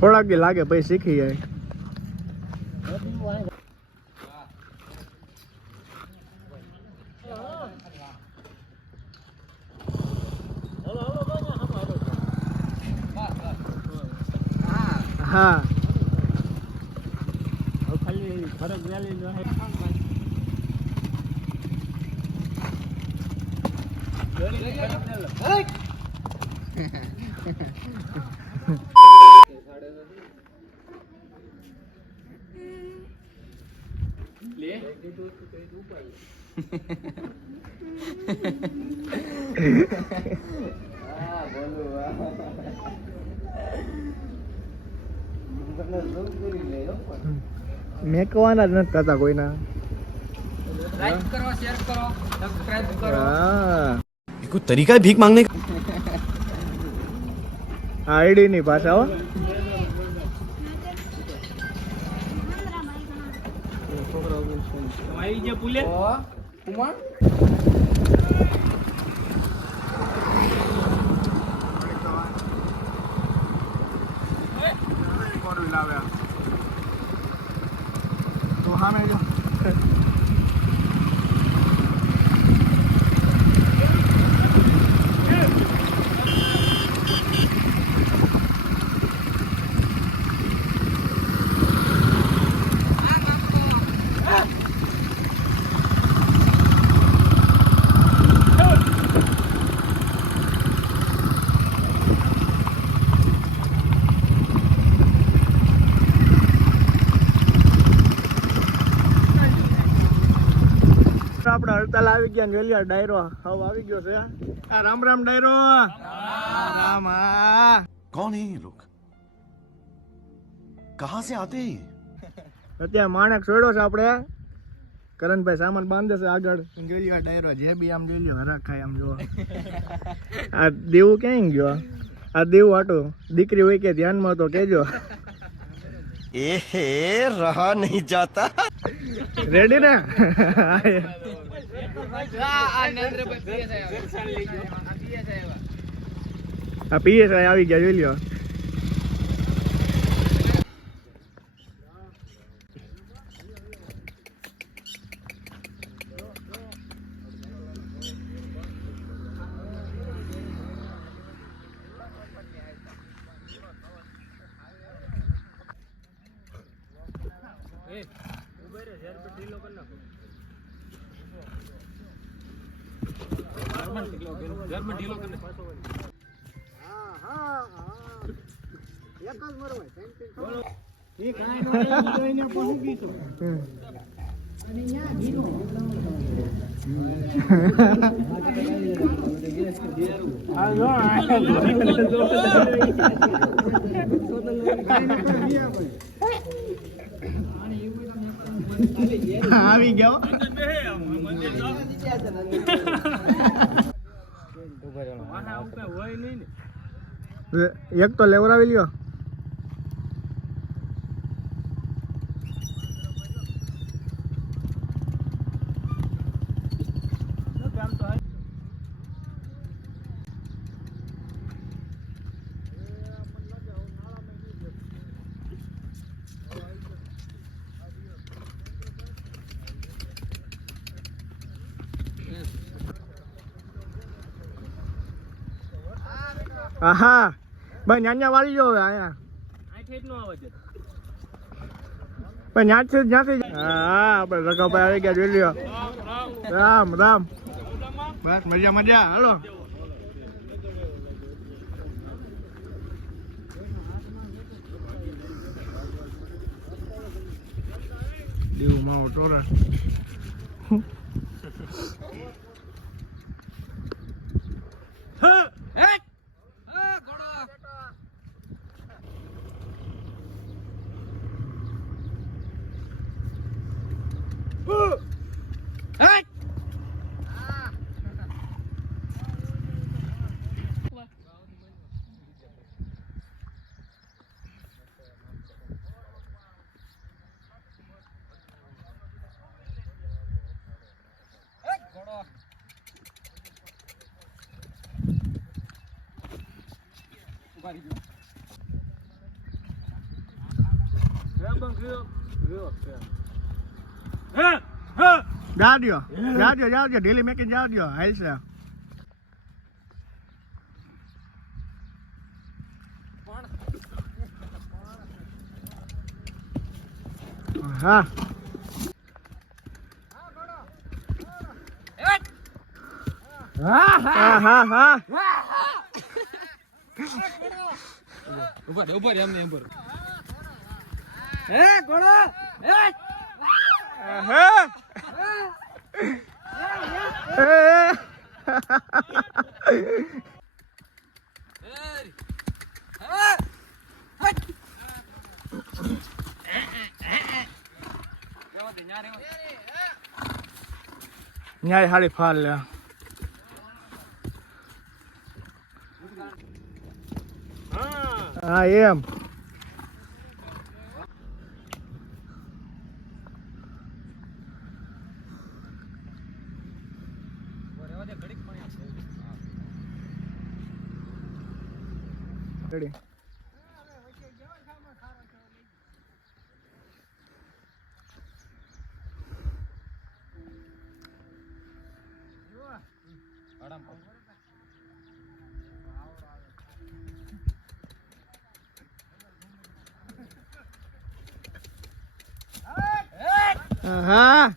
થોડાક દી લાગે પછી શીખી જાય. હા ખાલી ફરક વેલી મેં કવાના જ નથી થતા કોઈના. लाइक करो, शेयर करो, सब्सक्राइब करो. कोई तरीका है भीख मांगने का? आईडी नहीं भाषा हो. તમારી જે પુલે કુમાર તો હા મેં જો આપણે હડતાલ આવી ગયા ને વેલિયા ડાયરો હવે આવી ગયો છે. આ રામ રામ ડાયરો. રામ. कौन है ये लोग? कहाँ से आते हैं? અત્યારે માણેક છોડ્યો છે આપણે. કરણભાઈ સામાન બાંધે છે આગળ. જોઈ લ્યો ડાયરો જે બી આમ જોઈ લ્યો હરાક ખાય આમ જો. આ દેવું ક્યાં ગયો? આ દેવું આટું દીકરી હોય કે ધ્યાનમાં તો કેજો. ए रहा नहीं जाता. રેડી ને? આ પીએસઆઈ આવી ગયા જોઈ લ્યો. આવી ગયો. એક તો લેવરાવી લ્યો. આહા ભાઈ ન્યા વાળી જો હવે આયા ભાઈ જ્યાંથી હા આપણે રઘાભાઈ આવી ગયા જોઈ લ્યો. રામ રામ. બસ મજા મજા. હાલો દેવું માવો ટોરા. જા દ્યો ઢીલી મેકીને જા દ્યો હાલ છે હા હા હા હા ઉપર એમને ઉપર હે ઘોડો હે ન્યાય હારી ફાલ લે હા એમ રેડી હા